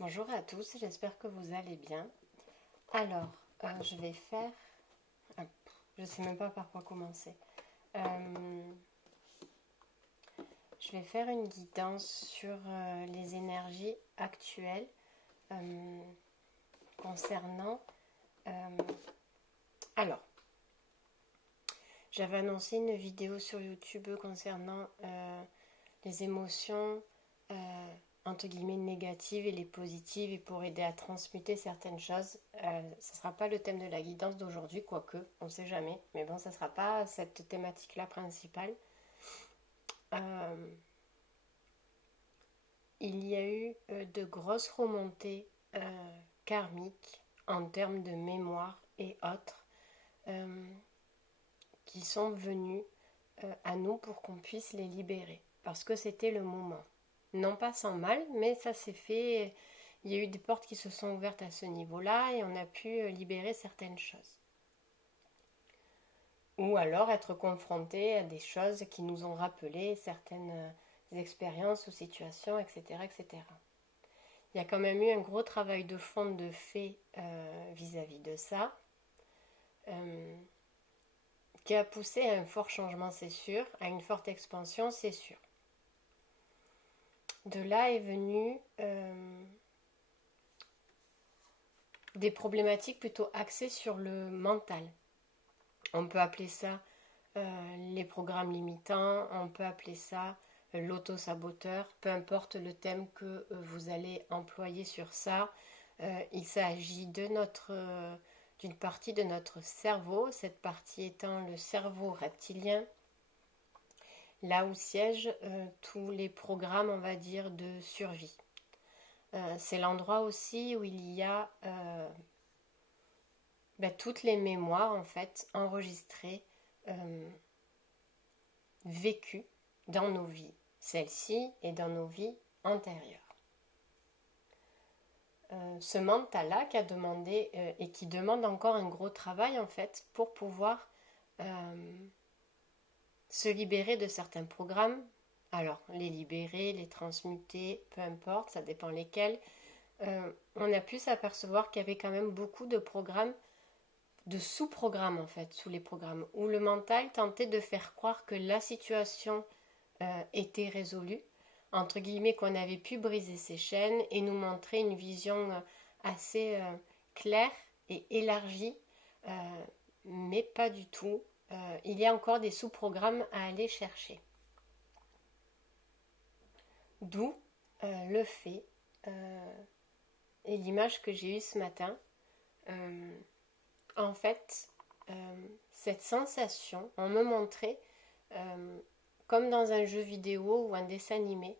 Bonjour à tous, j'espère que vous allez bien. Alors, je vais faire... ah, je ne sais même pas par quoi commencer. Euh, je vais faire une guidance sur les énergies actuelles euh, concernant... euh, alors, j'avais annoncé une vidéo sur YouTube concernant les émotions entre guillemets négatives et les positives et pour aider à transmuter certaines choses. Ce ne sera pas le thème de la guidance d'aujourd'hui, quoique, on ne sait jamais. Mais bon, ça ne sera pas cette thématique-là principale. Euh, il y a eu de grosses remontées karmiques en termes de mémoire et autres euh, qui sont venues à nous pour qu'on puisse les libérer. Parce que c'était le moment. Non pas sans mal, mais ça s'est fait. Il y a eu des portes qui se sont ouvertes à ce niveau-là et on a pu libérer certaines choses. Ou alors être confronté à des choses qui nous ont rappelé certaines expériences ou situations, etc., etc. Il y a quand même eu un gros travail de fond de fait vis-à-vis de ça, euh, qui a poussé à un fort changement, c'est sûr, à une forte expansion, c'est sûr. De là est venue des problématiques plutôt axées sur le mental. On peut appeler ça les programmes limitants, on peut appeler ça l'auto-saboteur, peu importe le thème que vous allez employer sur ça. Il s'agit de d'une partie de notre cerveau, cette partie étant le cerveau reptilien, là où siègent tous les programmes, on va dire, de survie. C'est l'endroit aussi où il y a toutes les mémoires en fait enregistrées, vécues dans nos vies, celles-ci et dans nos vies antérieures. Ce mental-là qui a demandé et qui demande encore un gros travail en fait pour pouvoir se libérer de certains programmes. Alors, les libérer, les transmuter, peu importe, ça dépend lesquels. On a pu s'apercevoir qu'il y avait quand même beaucoup de programmes, de sous-programmes en fait, sous les programmes, où le mental tentait de faire croire que la situation était résolue, entre guillemets, qu'on avait pu briser ses chaînes et nous montrer une vision assez claire et élargie, mais pas du tout. Il y a encore des sous-programmes à aller chercher. D'où le fait et l'image que j'ai eue ce matin. En fait, cette sensation, on me montrait, comme dans un jeu vidéo ou un dessin animé,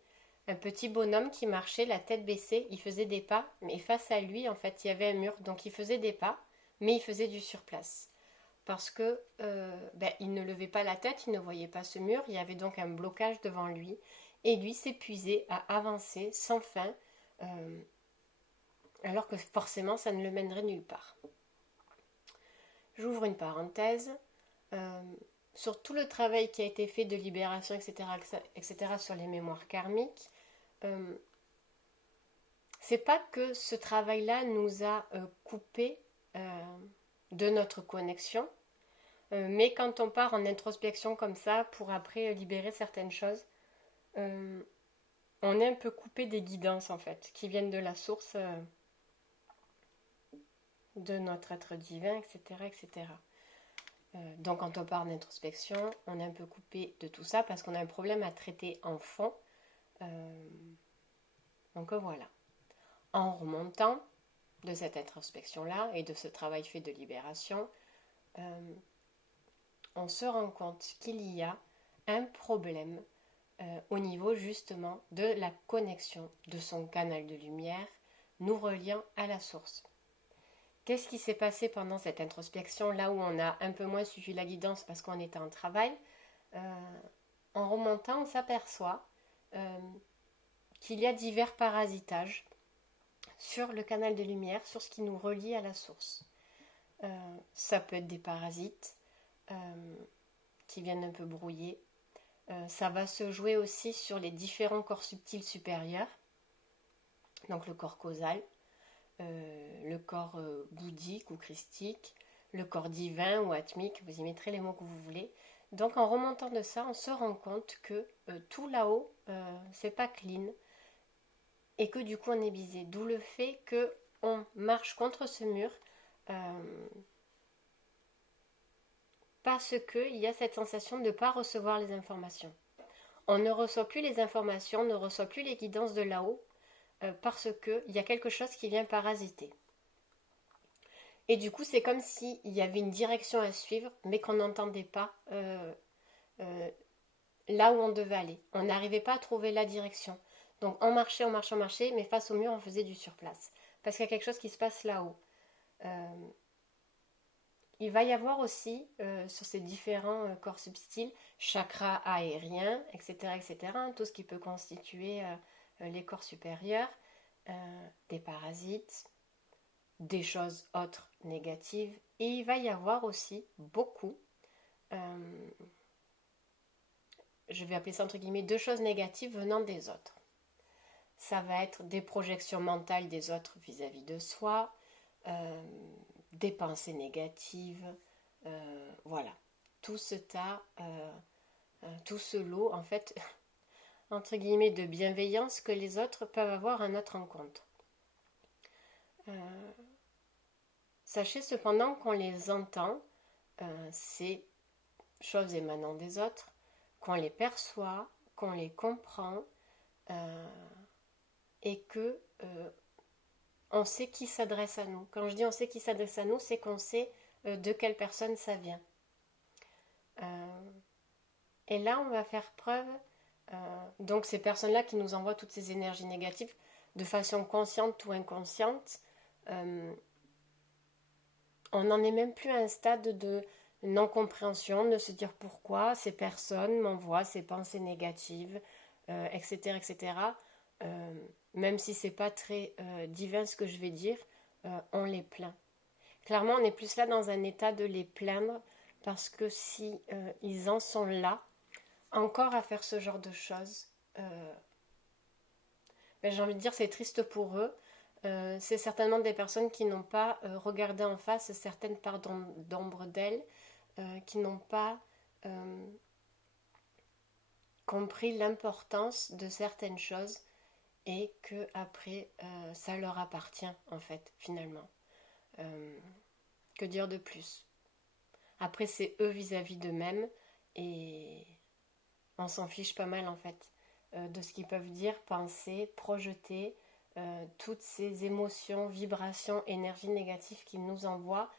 un petit bonhomme qui marchait la tête baissée, il faisait des pas, mais face à lui, en fait, il y avait un mur, donc il faisait des pas, mais il faisait du surplace. Parce que il ne levait pas la tête, il ne voyait pas ce mur, il y avait donc un blocage devant lui, et lui s'épuisait à avancer sans fin, euh, alors que forcément ça ne le mènerait nulle part. J'ouvre une parenthèse. Euh, sur tout le travail qui a été fait de libération, etc., etc., sur les mémoires karmiques, euh, c'est pas que ce travail-là nous a coupé de notre connexion, mais quand on part en introspection comme ça pour après libérer certaines choses, euh, on est un peu coupé des guidances en fait, qui viennent de la source de notre être divin, etc., etc. Donc quand on part d'introspection, on est un peu coupé de tout ça parce qu'on a un problème à traiter en fond. Euh, donc voilà. En remontant de cette introspection-là et de ce travail fait de libération, on se rend compte qu'il y a un problème au niveau justement de la connexion de son canal de lumière nous reliant à la source. Qu'est-ce qui s'est passé pendant cette introspection, là où on a un peu moins suivi la guidance parce qu'on était en travail? En remontant, on s'aperçoit qu'il y a divers parasitages sur le canal de lumière, sur ce qui nous relie à la source. Ça peut être des parasites qui viennent un peu brouiller. Ça va se jouer aussi sur les différents corps subtils supérieurs. donc le corps causal, le corps bouddhique ou christique, le corps divin ou atmique, vous y mettrez les mots que vous voulez. Donc en remontant de ça, on se rend compte que tout là-haut, c'est pas clean et que du coup on est biaisé. D'où le fait que on marche contre ce mur parce qu'il y a cette sensation de ne pas recevoir les informations. On ne reçoit plus les informations, on ne reçoit plus les guidances de là-haut parce qu'il y a quelque chose qui vient parasiter. Et du coup, c'est comme s'il y avait une direction à suivre, mais qu'on n'entendait pas là où on devait aller. On n'arrivait pas à trouver la direction. Donc on marchait, mais face au mur, on faisait du surplace. Parce qu'il y a quelque chose qui se passe là-haut. Il va y avoir aussi, sur ces différents corps subtils, chakras aériens, etc., etc., tout ce qui peut constituer les corps supérieurs, des parasites, des choses autres négatives. Et il va y avoir aussi beaucoup, je vais appeler ça entre guillemets, de choses négatives venant des autres. Ça va être des projections mentales des autres vis-à-vis de soi, des pensées négatives, voilà. Tout ce tas, tout ce lot, en fait, entre guillemets, de bienveillance que les autres peuvent avoir à notre encontre. Sachez cependant qu'on les entend, ces choses émanant des autres, qu'on les perçoit, qu'on les comprend, et que on sait qui s'adresse à nous. Quand je dis on sait qui s'adresse à nous, c'est qu'on sait de quelle personne ça vient. Et là, on va faire preuve, donc ces personnes-là qui nous envoient toutes ces énergies négatives, de façon consciente ou inconsciente, on n'en est même plus à un stade de non-compréhension, de se dire pourquoi ces personnes m'envoient ces pensées négatives, etc., etc. Même si c'est pas très divin ce que je vais dire, on les plaint. Clairement, on est plus là dans un état de les plaindre parce que si ils en sont là, encore à faire ce genre de choses, j'ai envie de dire c'est triste pour eux. C'est certainement des personnes qui n'ont pas regardé en face certaines parts d'ombre d'elles, qui n'ont pas compris l'importance de certaines choses et que après ça leur appartient en fait finalement. Que dire de plus? Après c'est eux vis-à-vis d'eux-mêmes et on s'en fiche pas mal en fait de ce qu'ils peuvent dire, penser, projeter, toutes ces émotions, vibrations, énergies négatives qu'ils nous envoient,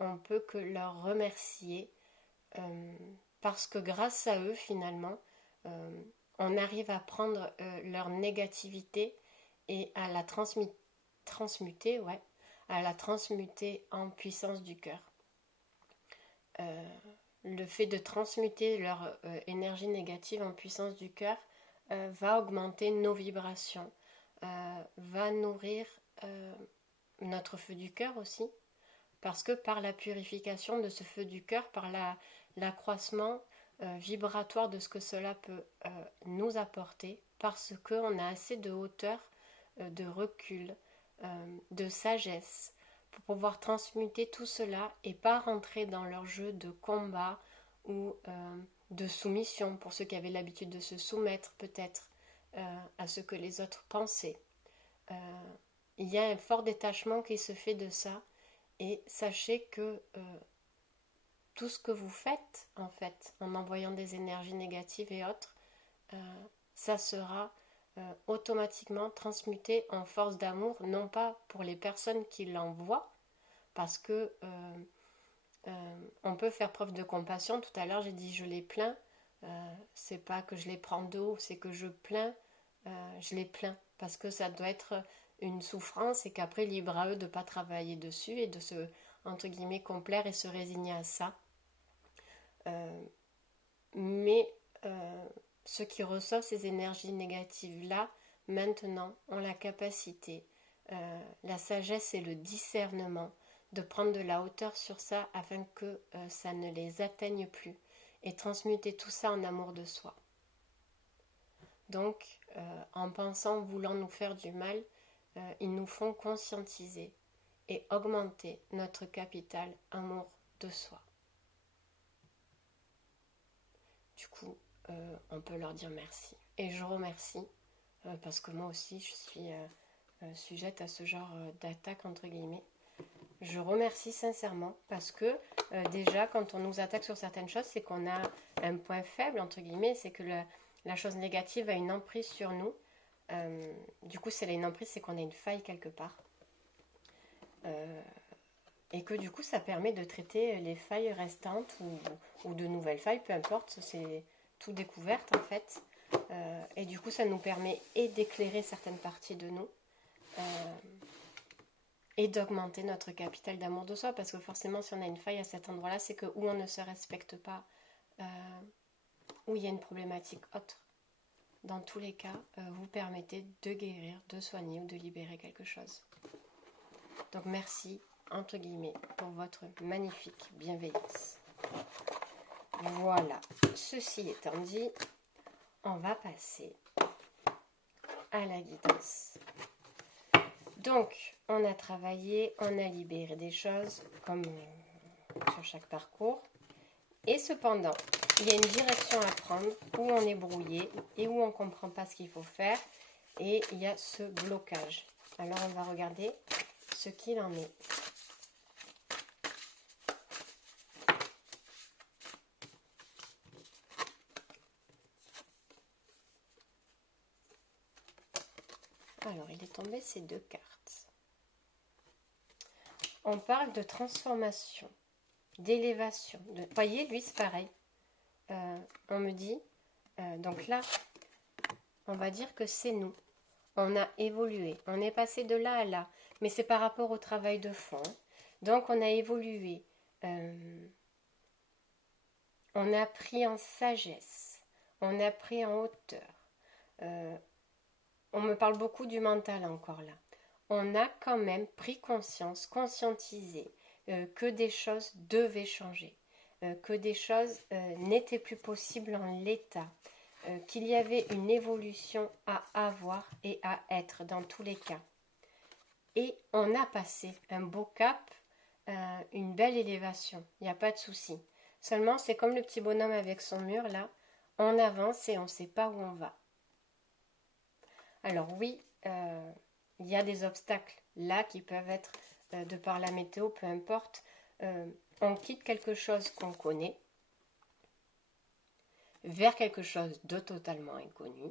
on peut que leur remercier parce que grâce à eux finalement on arrive à prendre leur négativité et à la transmuter, ouais, à la transmuter en puissance du cœur. Le fait de transmuter leur énergie négative en puissance du cœur va augmenter nos vibrations, va nourrir notre feu du cœur aussi, parce que par la purification de ce feu du cœur, par l'accroissement vibratoire de ce que cela peut nous apporter, parce qu'on a assez de hauteur, de recul, de sagesse, pour pouvoir transmuter tout cela et pas rentrer dans leur jeu de combat ou de soumission pour ceux qui avaient l'habitude de se soumettre peut-être à ce que les autres pensaient. Il y a un fort détachement qui se fait de ça et sachez que tout ce que vous faites en fait en envoyant des énergies négatives et autres, ça sera automatiquement transmuté en force d'amour, non pas pour les personnes qui l'envoient, parce que on peut faire preuve de compassion. Tout à l'heure j'ai dit je les plains, c'est pas que je les prends de haut, c'est que je les plains parce que ça doit être une souffrance et qu'après libre à eux de ne pas travailler dessus et de se entre guillemets complaire et se résigner à ça. Mais ceux qui reçoivent ces énergies négatives là maintenant ont la capacité, la sagesse et le discernement de prendre de la hauteur sur ça afin que ça ne les atteigne plus et transmuter tout ça en amour de soi. Donc, en pensant, voulant nous faire du mal, ils nous font conscientiser et augmenter notre capital amour de soi. Du coup, on peut leur dire merci. Et je remercie, parce que moi aussi, je suis sujette à ce genre d'attaque, entre guillemets. Je remercie sincèrement parce que déjà, quand on nous attaque sur certaines choses, c'est qu'on a un point faible, entre guillemets, c'est que la chose négative a une emprise sur nous. Du coup, c'est une emprise, c'est qu'on a une faille quelque part. Et que du coup, ça permet de traiter les failles restantes ou de nouvelles failles, peu importe, c'est tout découverte en fait. Et du coup, ça nous permet et d'éclairer certaines parties de nous et d'augmenter notre capital d'amour de soi, parce que forcément, si on a une faille à cet endroit-là, c'est que où on ne se respecte pas, où il y a une problématique autre. Dans tous les cas, vous permettez de guérir, de soigner ou de libérer quelque chose. Donc merci, entre guillemets, pour votre magnifique bienveillance. Voilà, ceci étant dit, on va passer à la guidance. Donc, on a travaillé, on a libéré des choses, comme sur chaque parcours. Et cependant, il y a une direction à prendre où on est brouillé et où on ne comprend pas ce qu'il faut faire. Et il y a ce blocage. Alors, on va regarder ce qu'il en est. Alors, il est tombé ces deux cartes. On parle de transformation, d'élévation. Vous voyez, lui, c'est pareil. On me dit, donc là, on va dire que c'est nous. On a évolué, on est passé de là à là, mais c'est par rapport au travail de fond. Donc on a évolué, on a pris en sagesse, on a pris en hauteur. On me parle beaucoup du mental encore là. On a quand même pris conscience, conscientisé que des choses devaient changer, que des choses n'étaient plus possibles en l'état. Qu'il y avait une évolution à avoir et à être dans tous les cas. Et on a passé un beau cap, une belle élévation, il n'y a pas de souci. Seulement, c'est comme le petit bonhomme avec son mur, là, on avance et on ne sait pas où on va. Alors oui, il y a des obstacles là qui peuvent être, de par la météo, peu importe, on quitte quelque chose qu'on connaît, vers quelque chose de totalement inconnu,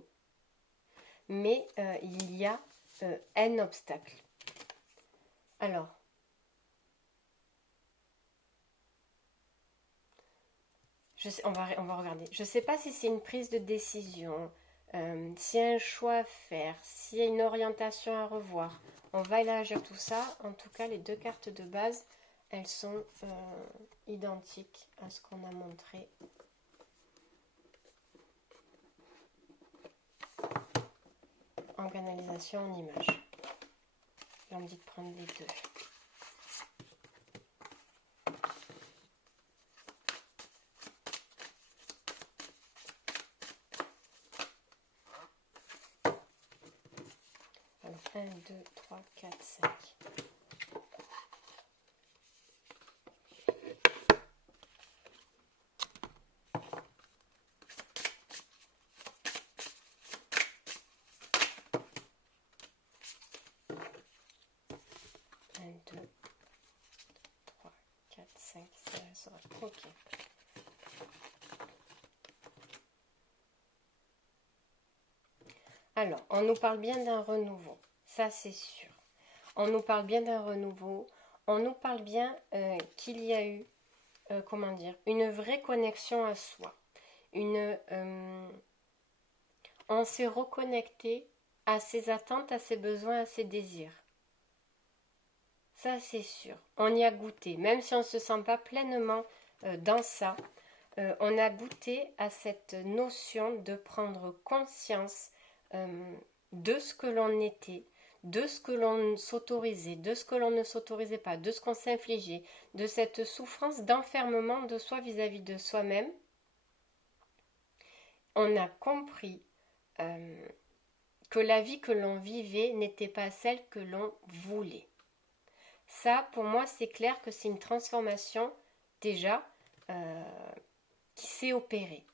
mais il y a un obstacle. Alors, on va regarder. Je ne sais pas si c'est une prise de décision, s'il y a un choix à faire, s'il y a une orientation à revoir. On va élargir tout ça. En tout cas, les deux cartes de base, elles sont identiques à ce qu'on a montré. En canalisation, en image. Là, on me dit de prendre les deux. Alors, 1, 2, 3, 4, 5. Ok. Alors, on nous parle bien d'un renouveau, ça c'est sûr. On nous parle bien d'un renouveau, on nous parle bien qu'il y a eu, comment dire, une vraie connexion à soi. On s'est reconnecté à ses attentes, à ses besoins, à ses désirs. Ça c'est sûr, on y a goûté, même si on ne se sent pas pleinement dans ça, on a goûté à cette notion de prendre conscience de ce que l'on était, de ce que l'on s'autorisait, de ce que l'on ne s'autorisait pas, de ce qu'on s'infligeait, de cette souffrance d'enfermement de soi vis-à-vis de soi-même. On a compris que la vie que l'on vivait n'était pas celle que l'on voulait. Ça, pour moi, c'est clair que c'est une transformation déjà qui s'est opérée.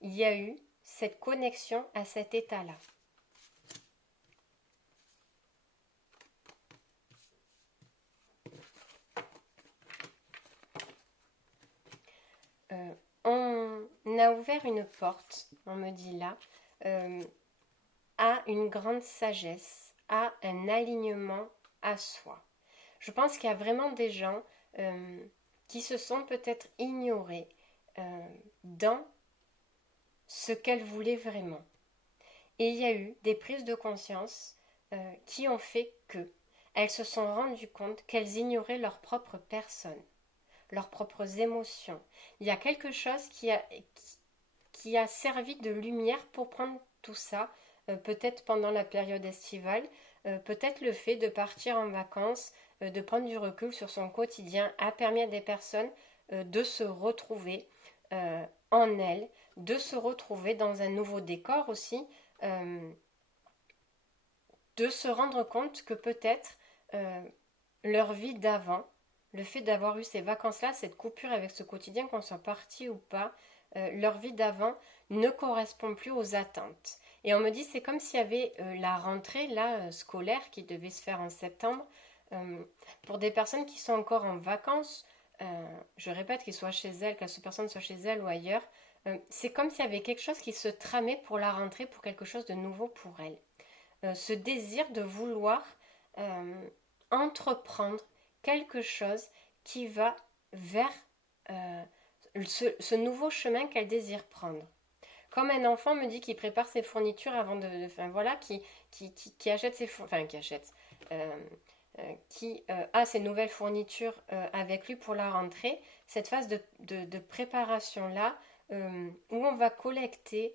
Il y a eu cette connexion à cet état-là. On a ouvert une porte, on me dit là, à une grande sagesse, à un alignement à soi. Je pense qu'il y a vraiment des gens qui se sont peut-être ignorés dans ce qu'elles voulaient vraiment. Et il y a eu des prises de conscience qui ont fait qu'elles se sont rendues compte qu'elles ignoraient leur propre personne, leurs propres émotions. Il y a quelque chose qui a servi de lumière pour prendre tout ça, peut-être pendant la période estivale, peut-être le fait de partir en vacances, de prendre du recul sur son quotidien a permis à des personnes de se retrouver en elles, de se retrouver dans un nouveau décor aussi, de se rendre compte que peut-être leur vie d'avant, le fait d'avoir eu ces vacances-là, cette coupure avec ce quotidien, qu'on soit parti ou pas, leur vie d'avant ne correspond plus aux attentes. Et on me dit, c'est comme s'il y avait la rentrée là, scolaire qui devait se faire en septembre. Pour des personnes qui sont encore en vacances, je répète, qu'ils soient chez elles, que cette personne soit chez elle ou ailleurs, c'est comme s'il y avait quelque chose qui se tramait pour la rentrée, pour quelque chose de nouveau pour elle. Ce désir de vouloir entreprendre quelque chose qui va vers ce nouveau chemin qu'elle désire prendre. Comme un enfant me dit qu'il prépare ses fournitures avant qui achète ses qui a ses nouvelles fournitures avec lui pour la rentrée, cette phase de préparation-là, où on va collecter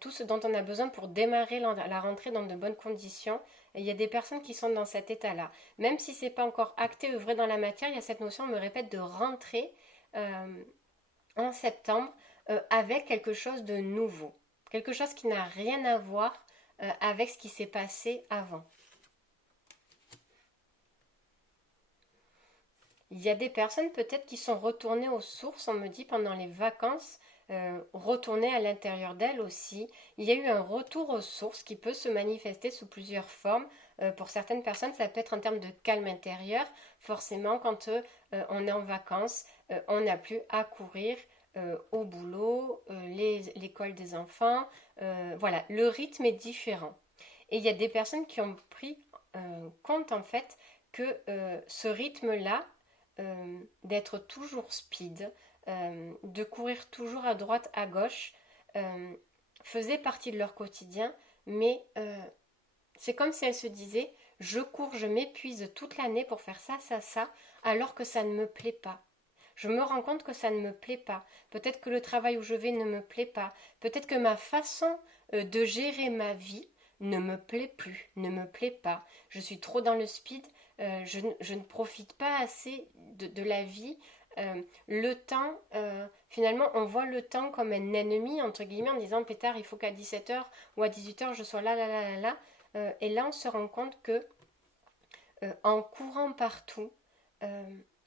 tout ce dont on a besoin pour démarrer la rentrée dans de bonnes conditions. Et il y a des personnes qui sont dans cet état-là. Même si ce n'est pas encore acté, œuvré dans la matière, il y a cette notion, on me répète, de rentrer en septembre avec quelque chose de nouveau. Quelque chose qui n'a rien à voir avec ce qui s'est passé avant. Il y a des personnes peut-être qui sont retournées aux sources, on me dit, pendant les vacances, retourner à l'intérieur d'elle aussi. Il y a eu un retour aux sources qui peut se manifester sous plusieurs formes. Pour certaines personnes, ça peut être en termes de calme intérieur. Forcément, quand on est en vacances, on n'a plus à courir au boulot, l'école des enfants. Voilà, le rythme est différent. Et il y a des personnes qui ont pris compte en fait que ce rythme-là, d'être toujours speed, de courir toujours à droite, à gauche, faisait partie de leur quotidien, mais c'est comme si elles se disaient, je cours, je m'épuise toute l'année pour faire ça, ça, ça, alors que ça ne me plaît pas. Je me rends compte que ça ne me plaît pas. Peut-être que le travail où je vais ne me plaît pas. Peut-être que ma façon de gérer ma vie ne me plaît plus, ne me plaît pas. Je suis trop dans le speed, je ne profite pas assez de la vie. Le temps, finalement, on voit le temps comme un ennemi, entre guillemets, en disant, Pétard, il faut qu'à 17h ou à 18h, je sois là, là, là, là, là. Et là, on se rend compte que en courant partout,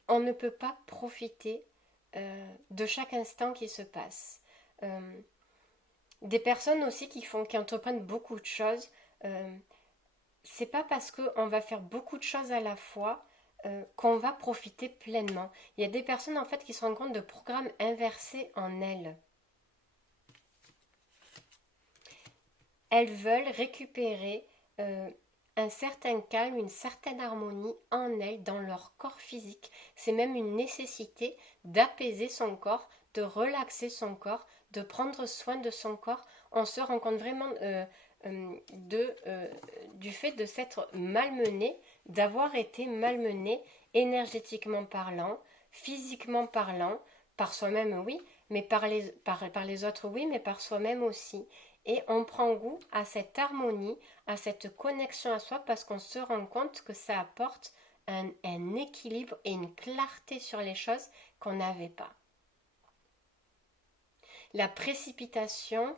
on ne peut pas profiter de chaque instant qui se passe. Des personnes aussi qui entreprennent beaucoup de choses, c'est pas parce qu'on va faire beaucoup de choses à la fois qu'on va profiter pleinement. Il y a des personnes en fait qui se rendent compte de programmes inversés en elles. Elles veulent récupérer un certain calme, une certaine harmonie en elles, dans leur corps physique. C'est même une nécessité d'apaiser son corps, de relaxer son corps, de prendre soin de son corps. On se rend compte vraiment du fait de s'être malmené, d'avoir été malmené énergétiquement parlant, physiquement parlant, par soi-même oui, mais par les autres oui, mais par soi-même aussi. Et on prend goût à cette harmonie, à cette connexion à soi, parce qu'on se rend compte que ça apporte un équilibre et une clarté sur les choses qu'on n'avait pas. La précipitation,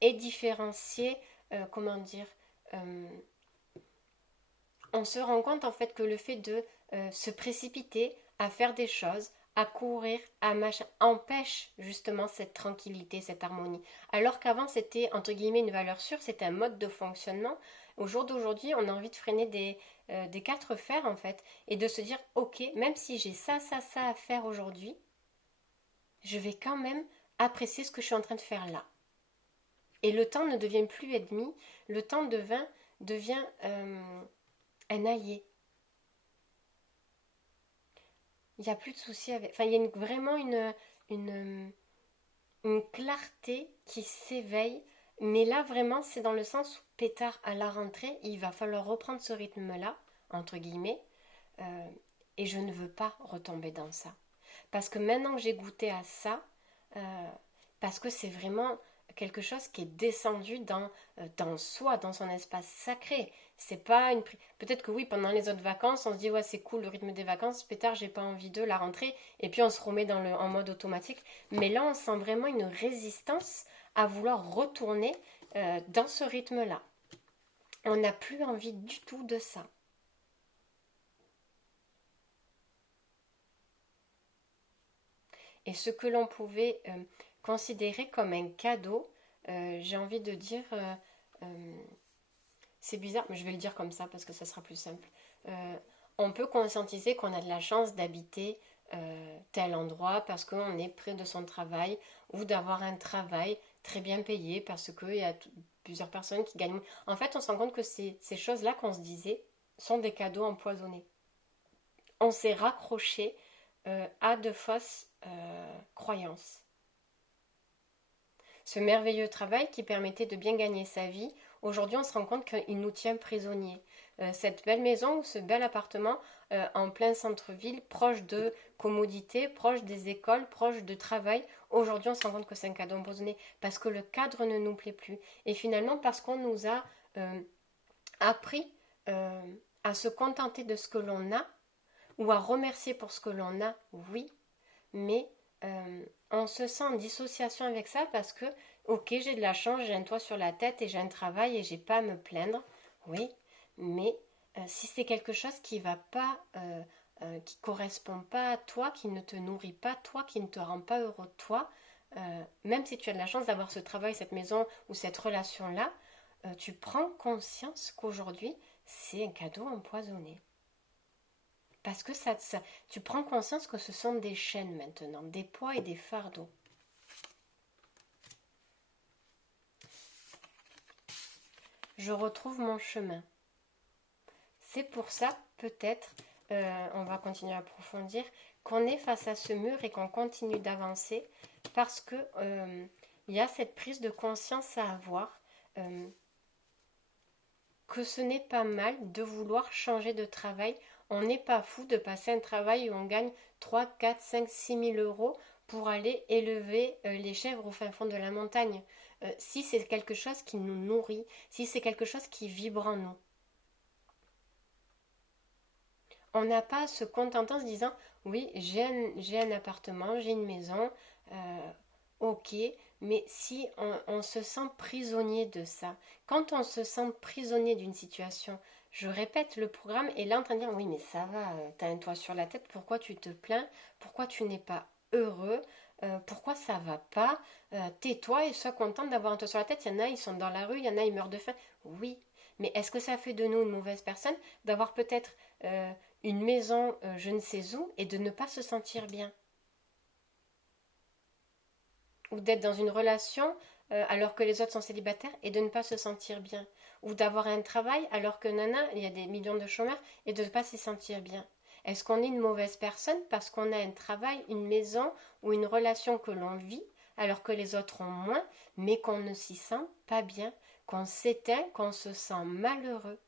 et différencier, comment dire, on se rend compte en fait que le fait de se précipiter à faire des choses, à courir, à machin, empêche justement cette tranquillité, cette harmonie. Alors qu'avant c'était entre guillemets une valeur sûre, c'était un mode de fonctionnement. Au jour d'aujourd'hui, on a envie de freiner des quatre fers en fait et de se dire ok, même si j'ai ça, ça, ça à faire aujourd'hui, je vais quand même apprécier ce que je suis en train de faire là. Et le temps ne devient plus ennemi, le temps devient un allié. Il n'y a plus de soucis avec. Enfin, il y a vraiment une, une clarté qui s'éveille. Mais là, vraiment, c'est dans le sens où pétard à la rentrée, il va falloir reprendre ce rythme-là, entre guillemets. euh, et je ne veux pas retomber dans ça. Parce que maintenant que j'ai goûté à ça, euh, parce que c'est vraiment quelque chose qui est descendu dans soi, dans son espace sacré. C'est pas une. Peut-être que oui, pendant les autres vacances, on se dit ouais, c'est cool le rythme des vacances, pétard, j'ai pas envie de la rentrée, et puis on se remet en mode automatique. Mais là, on sent vraiment une résistance à vouloir retourner dans ce rythme-là. On n'a plus envie du tout de ça. Et ce que l'on pouvait considérer comme un cadeau, j'ai envie de dire, euh, c'est bizarre, mais je vais le dire comme ça parce que ça sera plus simple. Euh, on peut conscientiser qu'on a de la chance d'habiter tel endroit parce qu'on est près de son travail ou d'avoir un travail très bien payé parce qu'il y a plusieurs personnes qui gagnent. En fait, on se rend compte que ces choses-là qu'on se disait sont des cadeaux empoisonnés. On s'est raccroché à de fausses croyances. Ce merveilleux travail qui permettait de bien gagner sa vie, aujourd'hui on se rend compte qu'il nous tient prisonniers. Cette belle maison ou ce bel appartement en plein centre-ville, proche de commodités, proche des écoles, proche de travail, aujourd'hui on se rend compte que c'est un cadeau empoisonné parce que le cadre ne nous plaît plus. Et finalement parce qu'on nous a appris à se contenter de ce que l'on a ou à remercier pour ce que l'on a, oui, mais on se sent en dissociation avec ça parce que, ok, j'ai de la chance, j'ai un toit sur la tête et j'ai un travail et j'ai pas à me plaindre, oui, mais si c'est quelque chose qui va pas, qui correspond pas à toi, qui ne te nourrit pas toi, qui ne te rend pas heureux toi, même si tu as de la chance d'avoir ce travail, cette maison ou cette relation-là, tu prends conscience qu'aujourd'hui, c'est un cadeau empoisonné. Parce que tu prends conscience que ce sont des chaînes maintenant, des poids et des fardeaux. Je retrouve mon chemin. C'est pour ça, peut-être, on va continuer à approfondir, qu'on est face à ce mur et qu'on continue d'avancer parce que il y a cette prise de conscience à avoir que ce n'est pas mal de vouloir changer de travail. On n'est pas fou de passer un travail où on gagne 3, 4, 5, 6 000 euros pour aller élever les chèvres au fin fond de la montagne. Si c'est quelque chose qui nous nourrit, si c'est quelque chose qui vibre en nous. On n'a pas à se contenter en se disant oui, j'ai un appartement, j'ai une maison, ok, mais si on se sent prisonnier de ça, quand on se sent prisonnier d'une situation, je répète, le programme est là en train de dire oui, mais ça va, t'as un toit sur la tête, pourquoi tu te plains, pourquoi tu n'es pas heureux, pourquoi ça va pas, tais-toi et sois content d'avoir un toit sur la tête. Il y en a, ils sont dans la rue, il y en a, ils meurent de faim. Oui, mais est-ce que ça fait de nous une mauvaise personne d'avoir peut-être une maison je ne sais où et de ne pas se sentir bien? Ou d'être dans une relation alors que les autres sont célibataires et de ne pas se sentir bien, ou d'avoir un travail alors que nana, il y a des millions de chômeurs et de ne pas s'y sentir bien. Est-ce qu'on est une mauvaise personne parce qu'on a un travail, une maison ou une relation que l'on vit alors que les autres ont moins, mais qu'on ne s'y sent pas bien, qu'on s'éteint, qu'on se sent malheureux?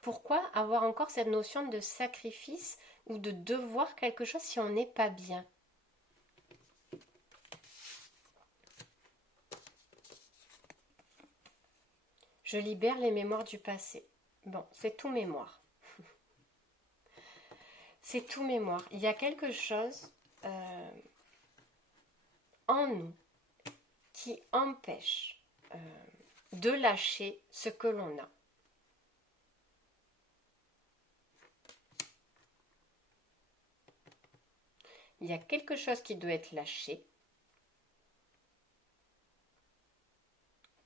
Pourquoi avoir encore cette notion de sacrifice ou de devoir quelque chose si on n'est pas bien? Je libère les mémoires du passé. Bon, c'est tout mémoire. C'est tout mémoire. Il y a quelque chose en nous qui empêche de lâcher ce que l'on a. Il y a quelque chose qui doit être lâché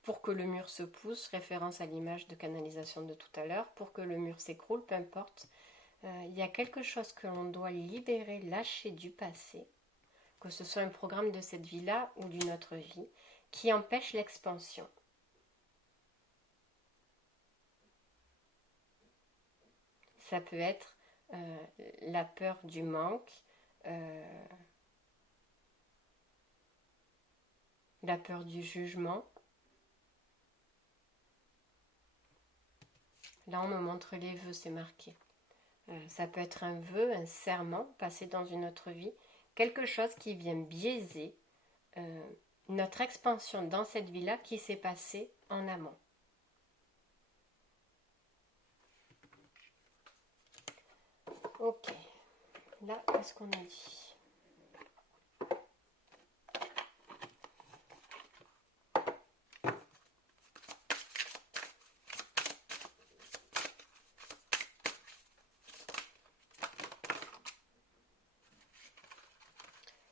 pour que le mur se pousse, référence à l'image de canalisation de tout à l'heure, pour que le mur s'écroule, peu importe. Il y a quelque chose que l'on doit libérer, lâcher du passé, que ce soit un programme de cette vie-là ou d'une autre vie, qui empêche l'expansion. Ça peut être la peur du manque, la peur du jugement. Là, on me montre les vœux, c'est marqué. Ça peut être un vœu, un serment passé dans une autre vie, quelque chose qui vient biaiser notre expansion dans cette vie-là qui s'est passée en amont. Ok, là, qu'est-ce qu'on a dit ?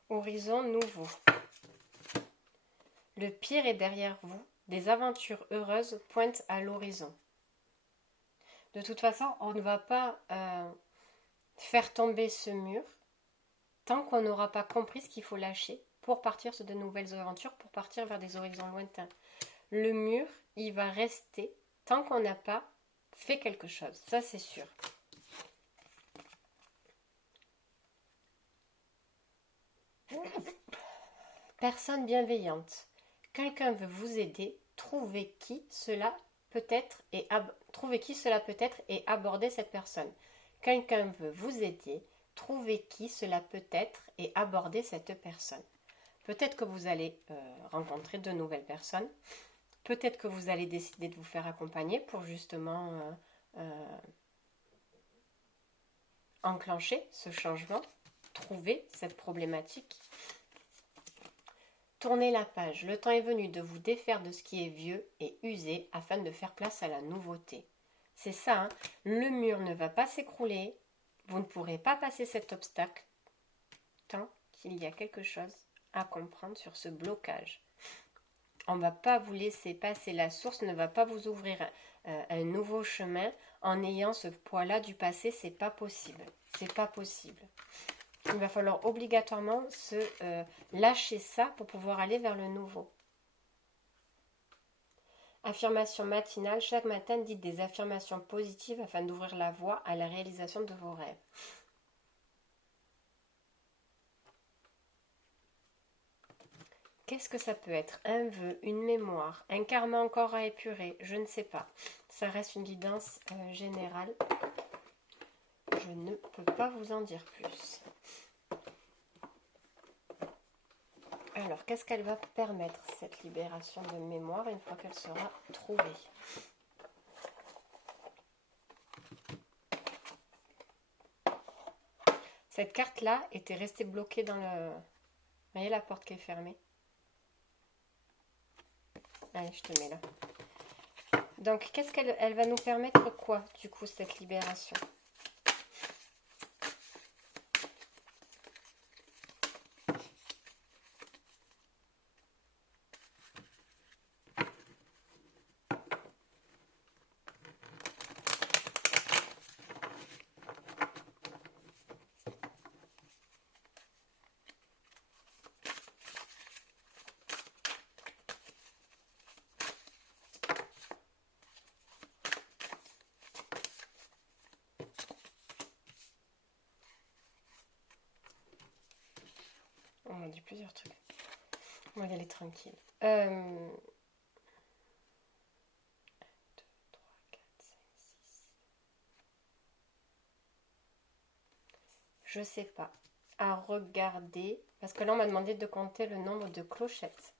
Horizon nouveau. Le pire est derrière vous, des aventures heureuses pointent à l'horizon. De toute façon, on ne va pas faire tomber ce mur tant qu'on n'aura pas compris ce qu'il faut lâcher pour partir sur de nouvelles aventures, pour partir vers des horizons lointains. Le mur, il va rester tant qu'on n'a pas fait quelque chose, ça c'est sûr. Personne bienveillante. Quelqu'un veut vous aider, trouvez qui cela peut être et aborder cette personne. Quelqu'un veut vous aider, trouvez qui cela peut être et aborder cette personne. Peut-être que vous allez rencontrer de nouvelles personnes. Peut-être que vous allez décider de vous faire accompagner pour justement enclencher ce changement, trouver cette problématique. Tournez la page. Le temps est venu de vous défaire de ce qui est vieux et usé afin de faire place à la nouveauté. C'est ça, hein. Le mur ne va pas s'écrouler. Vous ne pourrez pas passer cet obstacle tant qu'il y a quelque chose à comprendre sur ce blocage. On ne va pas vous laisser passer, la source ne va pas vous ouvrir un nouveau chemin en ayant ce poids-là du passé, c'est pas possible. C'est pas possible. Il va falloir obligatoirement se lâcher ça pour pouvoir aller vers le nouveau. Affirmation matinale. Chaque matin, dites des affirmations positives afin d'ouvrir la voie à la réalisation de vos rêves. Qu'est-ce que ça peut être? Un vœu, une mémoire, un karma encore à épurer, je ne sais pas. Ça reste une guidance générale. Je ne peux pas vous en dire plus. Alors, qu'est-ce qu'elle va permettre, cette libération de mémoire, une fois qu'elle sera trouvée? Cette carte-là était restée bloquée dans le... Vous voyez la porte qui est fermée? Allez, je te mets là. Donc, qu'est-ce qu'elle va nous permettre quoi, du coup, cette libération? On m'a dit plusieurs trucs. On va y aller tranquille. 1, 2, 3, 4, 5, 6. Je sais pas. À regarder. Parce que là, on m'a demandé de compter le nombre de clochettes.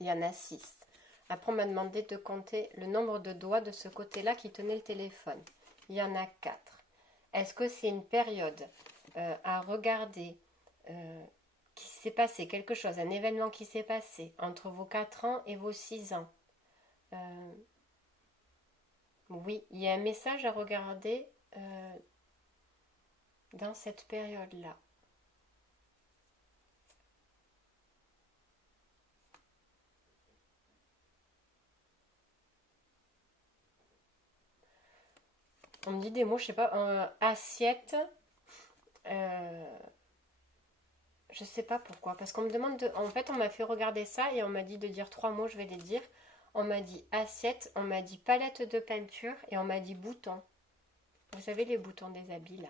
Il y en a 6. Après, on m'a demandé de compter le nombre de doigts de ce côté-là qui tenait le téléphone. Il y en a 4. Est-ce que c'est une période à regarder qui s'est passé, quelque chose, un événement qui s'est passé entre vos 4 ans et vos 6 ans. Oui, il y a un message à regarder dans cette période-là. On me dit des mots, je sais pas, assiette. Je sais pas pourquoi. Parce qu'on me demande de. En fait, on m'a fait regarder ça et on m'a dit de dire 3 mots, je vais les dire. On m'a dit assiette, on m'a dit palette de peinture et on m'a dit bouton. Vous savez, les boutons des habits là.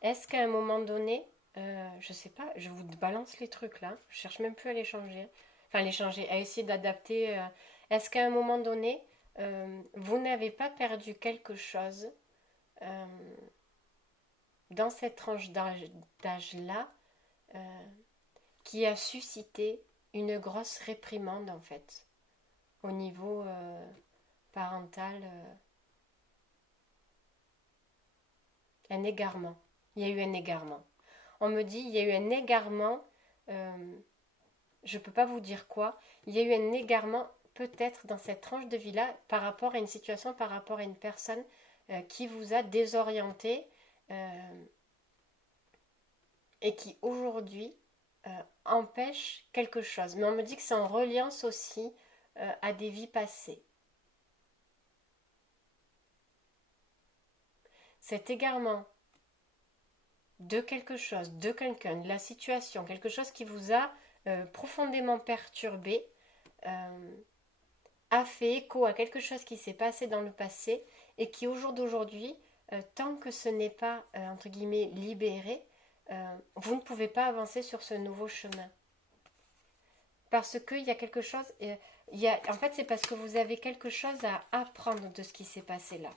Est-ce qu'à un moment donné, je sais pas, je vous balance les trucs là, je cherche même plus à les changer. Enfin, les changer, à essayer d'adapter. Est-ce qu'à un moment donné, vous n'avez pas perdu quelque chose euh, dans cette tranche d'âge-là qui a suscité une grosse réprimande en fait au niveau parental, un égarement. Il y a eu un égarement. On me dit il y a eu un égarement, je ne peux pas vous dire quoi, il y a eu un égarement peut-être dans cette tranche de vie-là par rapport à une situation, par rapport à une personne qui vous a désorienté et qui aujourd'hui empêche quelque chose. Mais on me dit que c'est en reliance aussi à des vies passées. Cet égarement de quelque chose, de quelqu'un, de la situation, quelque chose qui vous a profondément perturbé, a fait écho à quelque chose qui s'est passé dans le passé et qui au jour d'aujourd'hui, tant que ce n'est pas, entre guillemets, libéré, vous ne pouvez pas avancer sur ce nouveau chemin. Parce qu'il y a quelque chose, en fait c'est parce que vous avez quelque chose à apprendre de ce qui s'est passé là.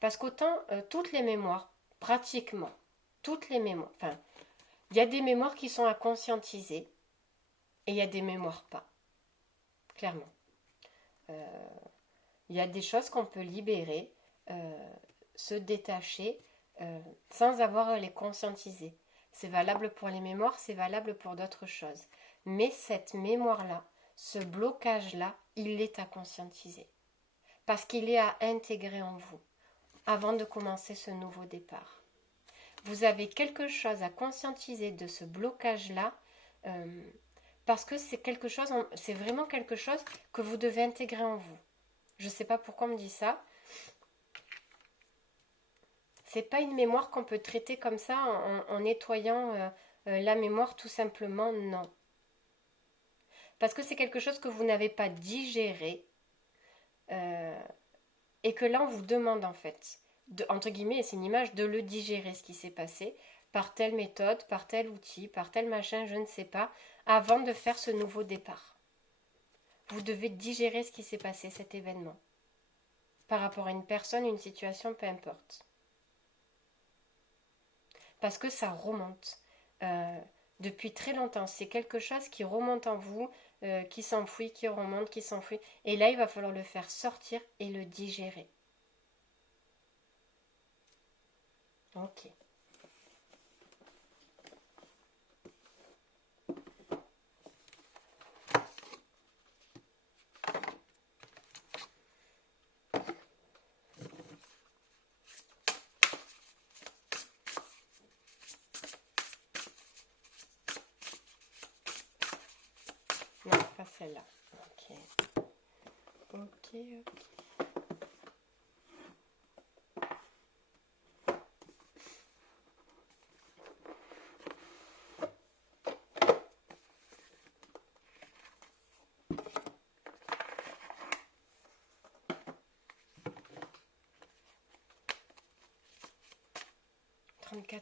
Parce qu'autant toutes les mémoires, pratiquement, toutes les mémoires, enfin, il y a des mémoires qui sont à conscientiser et il y a des mémoires pas, clairement. Il y a des choses qu'on peut libérer, se détacher sans avoir à les conscientiser. C'est valable pour les mémoires, c'est valable pour d'autres choses. Mais cette mémoire-là, ce blocage-là, il est à conscientiser. Parce qu'il est à intégrer en vous avant de commencer ce nouveau départ. Vous avez quelque chose à conscientiser de ce blocage-là parce que c'est quelque chose, c'est vraiment quelque chose que vous devez intégrer en vous. Je ne sais pas pourquoi on me dit ça. C'est pas une mémoire qu'on peut traiter comme ça en nettoyant la mémoire tout simplement, non. Parce que c'est quelque chose que vous n'avez pas digéré et que là on vous demande en fait, entre guillemets, c'est une image, de le digérer ce qui s'est passé par telle méthode, par tel outil, par tel machin, je ne sais pas, avant de faire ce nouveau départ. Vous devez digérer ce qui s'est passé, cet événement, par rapport à une personne, une situation, peu importe. Parce que ça remonte depuis très longtemps. C'est quelque chose qui remonte en vous, qui s'enfuit, qui remonte, qui s'enfuit. Et là, il va falloir le faire sortir et le digérer. Ok. Non, pas celle-là. Ok. Ok, ok.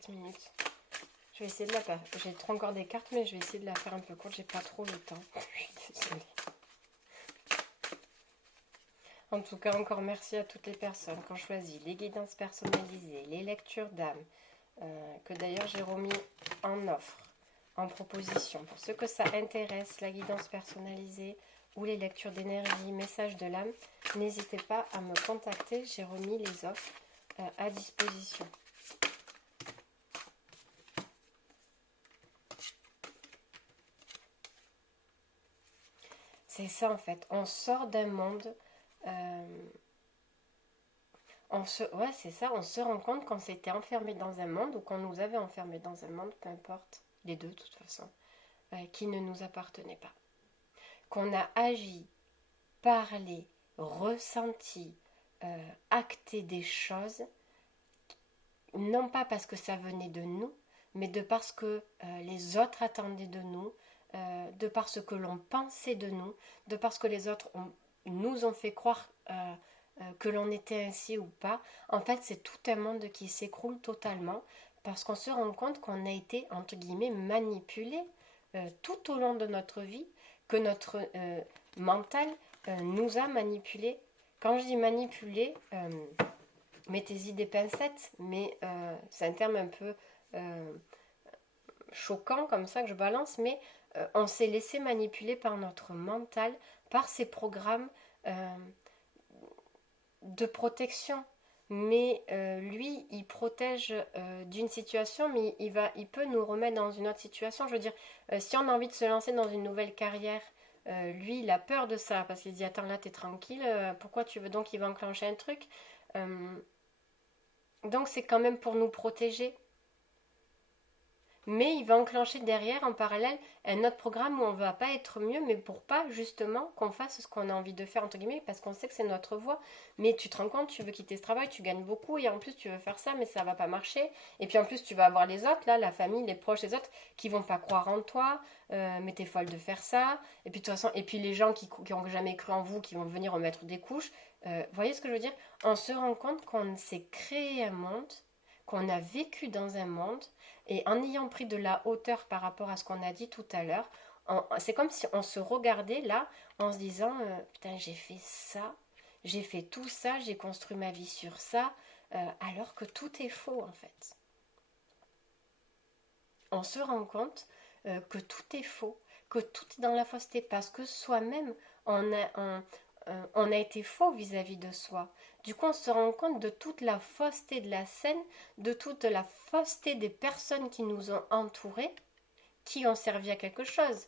Minutes. Je vais essayer de la faire. J'ai trop encore des cartes, mais je vais essayer de la faire un peu courte. J'ai pas trop le temps. Je suis désolée. En tout cas, encore merci à toutes les personnes qui ont choisi les guidances personnalisées, les lectures d'âme, que d'ailleurs j'ai remis en offre, en proposition. Pour ceux que ça intéresse, la guidance personnalisée ou les lectures d'énergie, messages de l'âme, n'hésitez pas à me contacter. J'ai remis les offres à disposition. C'est ça en fait, on sort d'un monde, ouais c'est ça, on se rend compte qu'on s'était enfermé dans un monde ou qu'on nous avait enfermé dans un monde, peu importe, les deux de toute façon, qui ne nous appartenait pas. Qu'on a agi, parlé, ressenti, acté des choses, non pas parce que ça venait de nous, mais de parce que les autres attendaient de nous, de parce que l'on pensait de nous, de parce que les autres nous ont fait croire que l'on était ainsi ou pas. En fait, c'est tout un monde qui s'écroule totalement parce qu'on se rend compte qu'on a été, entre guillemets, manipulé tout au long de notre vie, que notre mental nous a manipulé. Quand je dis manipulé, mettez-y des pincettes, mais c'est un terme un peu choquant comme ça que je balance, mais on s'est laissé manipuler par notre mental, par ces programmes de protection. Mais lui, il protège d'une situation, mais il peut nous remettre dans une autre situation. Je veux dire, si on a envie de se lancer dans une nouvelle carrière, lui, il a peur de ça, parce qu'il dit, attends, là, t'es tranquille, pourquoi tu veux donc, il va enclencher un truc. Donc c'est quand même pour nous protéger. Mais il va enclencher derrière, en parallèle, un autre programme où on ne va pas être mieux, mais pour pas justement qu'on fasse ce qu'on a envie de faire, entre guillemets, parce qu'on sait que c'est notre voie. Mais tu te rends compte, tu veux quitter ce travail, tu gagnes beaucoup, et en plus tu veux faire ça, mais ça va pas marcher. Et puis en plus tu vas avoir les autres, là, la famille, les proches, les autres, qui vont pas croire en toi, mais t'es folle de faire ça. Et puis de toute façon, et puis les gens qui ont jamais cru en vous, qui vont venir remettre des couches. Vous voyez ce que je veux dire? On se rend compte qu'on s'est créé un monde, qu'on a vécu dans un monde, et en ayant pris de la hauteur par rapport à ce qu'on a dit tout à l'heure, c'est comme si on se regardait là en se disant putain, j'ai fait ça, j'ai fait tout ça, j'ai construit ma vie sur ça, alors que tout est faux en fait. On se rend compte que tout est faux, que tout est dans la fausseté, parce que soi-même, on a été faux vis-à-vis de soi. Du coup, on se rend compte de toute la fausseté de la scène, de toute la fausseté des personnes qui nous ont entourés, qui ont servi à quelque chose.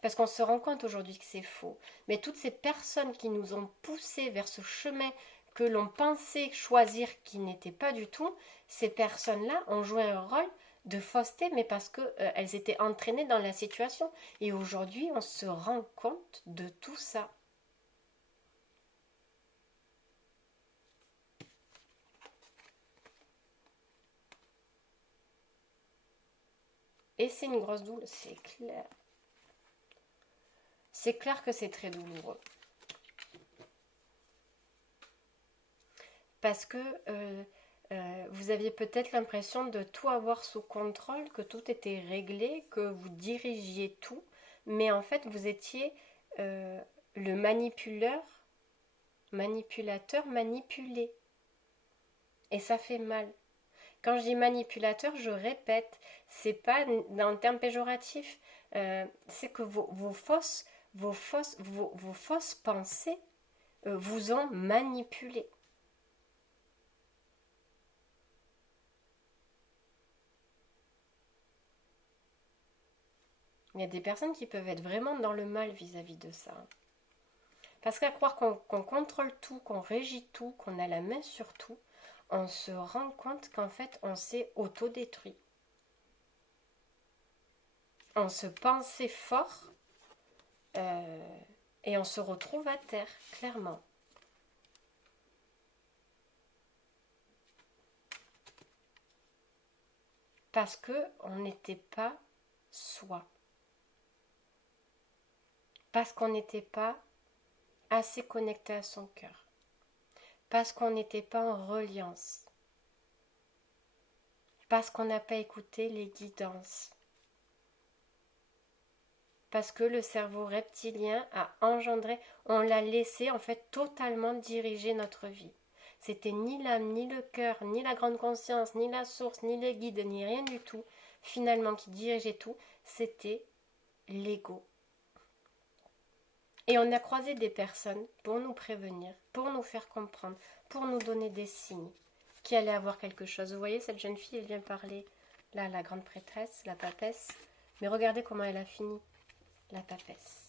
Parce qu'on se rend compte aujourd'hui que c'est faux. Mais toutes ces personnes qui nous ont poussés vers ce chemin que l'on pensait choisir qui n'était pas du tout, ces personnes-là ont joué un rôle de fausseté, mais parce qu'elles étaient entraînées dans la situation. Et aujourd'hui, on se rend compte de tout ça. Et c'est une grosse douleur, c'est clair. C'est clair que c'est très douloureux. Parce que vous aviez peut-être l'impression de tout avoir sous contrôle, que tout était réglé, que vous dirigiez tout, mais en fait vous étiez le manipulateur manipulé. Et ça fait mal. Quand je dis manipulateur, je répète, c'est pas dans le terme péjoratif, c'est que vos fausses pensées vous ont manipulé. Il y a des personnes qui peuvent être vraiment dans le mal vis-à-vis de ça. Parce qu'à croire qu'on contrôle tout, qu'on régit tout, qu'on a la main sur tout, on se rend compte qu'en fait on s'est autodétruit. On se pensait fort et on se retrouve à terre, clairement. Parce qu'on n'était pas soi. Parce qu'on n'était pas assez connecté à son cœur. Parce qu'on n'était pas en reliance. Parce qu'on n'a pas écouté les guidances. Parce que le cerveau reptilien a engendré, on l'a laissé en fait totalement diriger notre vie. C'était ni l'âme, ni le cœur, ni la grande conscience, ni la source, ni les guides, ni rien du tout, finalement, qui dirigeait tout, c'était l'ego. Et on a croisé des personnes pour nous prévenir, pour nous faire comprendre, pour nous donner des signes, qu'il allait avoir quelque chose. Vous voyez, cette jeune fille, elle vient parler, là, la grande prêtresse, la papesse. Mais regardez comment elle a fini, la papesse.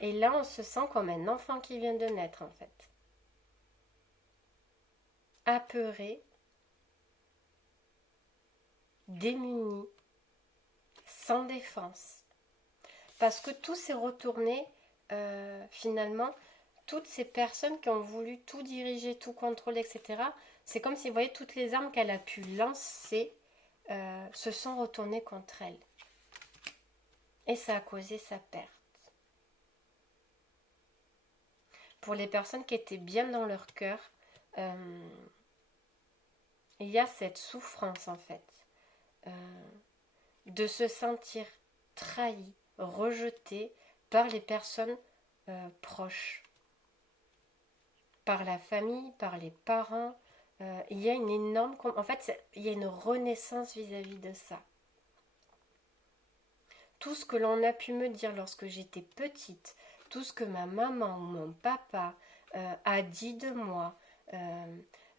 Et là, on se sent comme un enfant qui vient de naître, en fait. Apeuré, démuni, sans défense. Parce que tout s'est retourné, finalement, toutes ces personnes qui ont voulu tout diriger, tout contrôler, etc., c'est comme si, vous voyez, toutes les armes qu'elle a pu lancer se sont retournées contre elle. Et ça a causé sa perte. Pour les personnes qui étaient bien dans leur cœur, il y a cette souffrance, en fait, de se sentir trahi, rejeté par les personnes proches, par la famille, par les parents. Il y a une énorme... En fait, il y a une renaissance vis-à-vis de ça. Tout ce que l'on a pu me dire lorsque j'étais petite, tout ce que ma maman ou mon papa a dit de moi,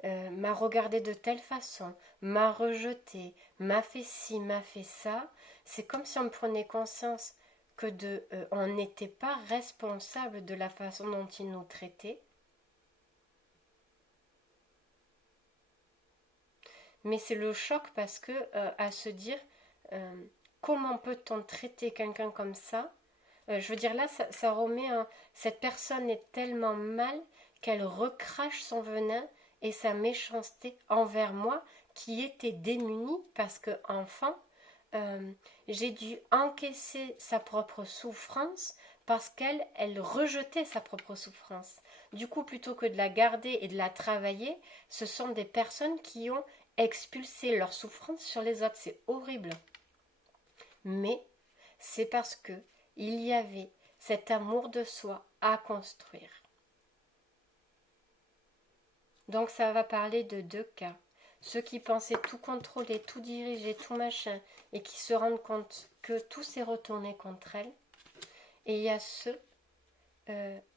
m'a regardé de telle façon, m'a rejeté, m'a fait ci, m'a fait ça, c'est comme si on prenait conscience que on n'était pas responsable de la façon dont ils nous traitaient. Mais c'est le choc parce que à se dire comment peut-on traiter quelqu'un comme ça, je veux dire là ça remet cette personne est tellement mal qu'elle recrache son venin et sa méchanceté envers moi qui était démunie parce que enfant j'ai dû encaisser sa propre souffrance parce qu'elle rejetait sa propre souffrance. Du coup, plutôt que de la garder et de la travailler, ce sont des personnes qui ont expulsé leur souffrance sur les autres. C'est horrible. Mais c'est parce que il y avait cet amour de soi à construire. Donc ça va parler de deux cas. Ceux qui pensaient tout contrôler, tout diriger, tout machin, et qui se rendent compte que tout s'est retourné contre elles. Et il y a ceux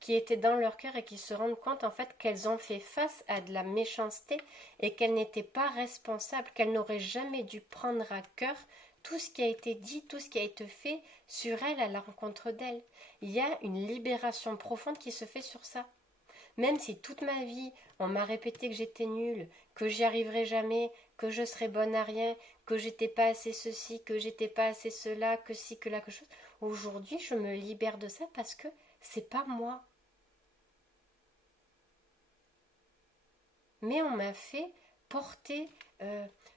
qui étaient dans leur cœur et qui se rendent compte en fait qu'elles ont fait face à de la méchanceté et qu'elles n'étaient pas responsables, qu'elles n'auraient jamais dû prendre à cœur tout ce qui a été dit, tout ce qui a été fait sur elles à la rencontre d'elles. Il y a une libération profonde qui se fait sur ça. Même si toute ma vie, on m'a répété que j'étais nulle, que j'y arriverais jamais, que je serais bonne à rien, que j'étais pas assez ceci, que j'étais pas assez cela, que ci, que là, que chose. Aujourd'hui, je me libère de ça parce que c'est pas moi. Mais on m'a fait porter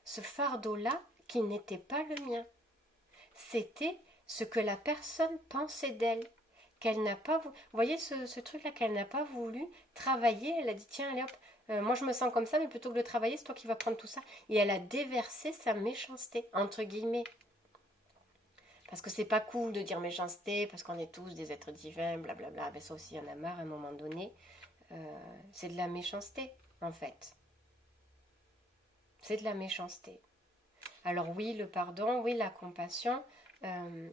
ce fardeau-là qui n'était pas le mien. C'était ce que la personne pensait d'elle. Qu'elle n'a pas voulu. Vous voyez ce truc-là qu'elle n'a pas voulu travailler. Elle a dit tiens, allez hop, moi je me sens comme ça, mais plutôt que de le travailler, c'est toi qui vas prendre tout ça. Et elle a déversé sa méchanceté, entre guillemets. Parce que c'est pas cool de dire méchanceté, parce qu'on est tous des êtres divins, blablabla. Ben ça aussi, il y en a marre à un moment donné. C'est de la méchanceté, en fait. C'est de la méchanceté. Alors oui, le pardon, oui, la compassion.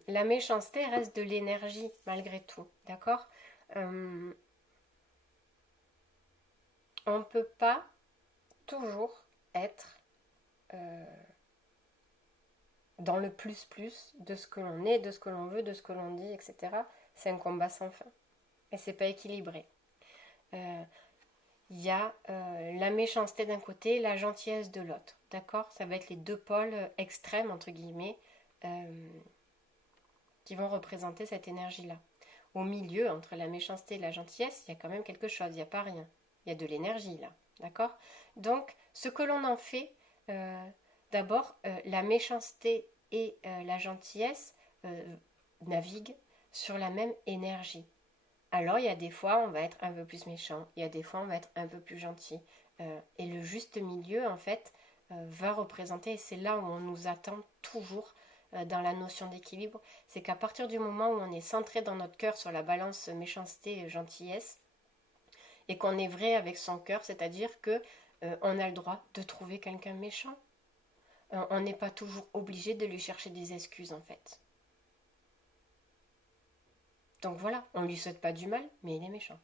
La méchanceté reste de l'énergie, malgré tout. D'accord on ne peut pas toujours être dans le plus de ce que l'on est, de ce que l'on veut, de ce que l'on dit, etc. C'est un combat sans fin. Et c'est pas équilibré. Il y a la méchanceté d'un côté, la gentillesse de l'autre. D'accord? Ça va être les deux pôles extrêmes, entre guillemets, qui vont représenter cette énergie-là. Au milieu, entre la méchanceté et la gentillesse, il y a quand même quelque chose, il n'y a pas rien. Il y a de l'énergie là, d'accord? Donc, ce que l'on en fait, d'abord, la méchanceté et la gentillesse naviguent sur la même énergie. Alors, il y a des fois, on va être un peu plus méchant, il y a des fois, on va être un peu plus gentil. Et le juste milieu, en fait, va représenter, et c'est là où on nous attend toujours, dans la notion d'équilibre, c'est qu'à partir du moment où on est centré dans notre cœur sur la balance méchanceté et gentillesse, et qu'on est vrai avec son cœur, c'est-à-dire que on a le droit de trouver quelqu'un méchant. On n'est pas toujours obligé de lui chercher des excuses en fait. Donc voilà, on lui souhaite pas du mal, mais il est méchant.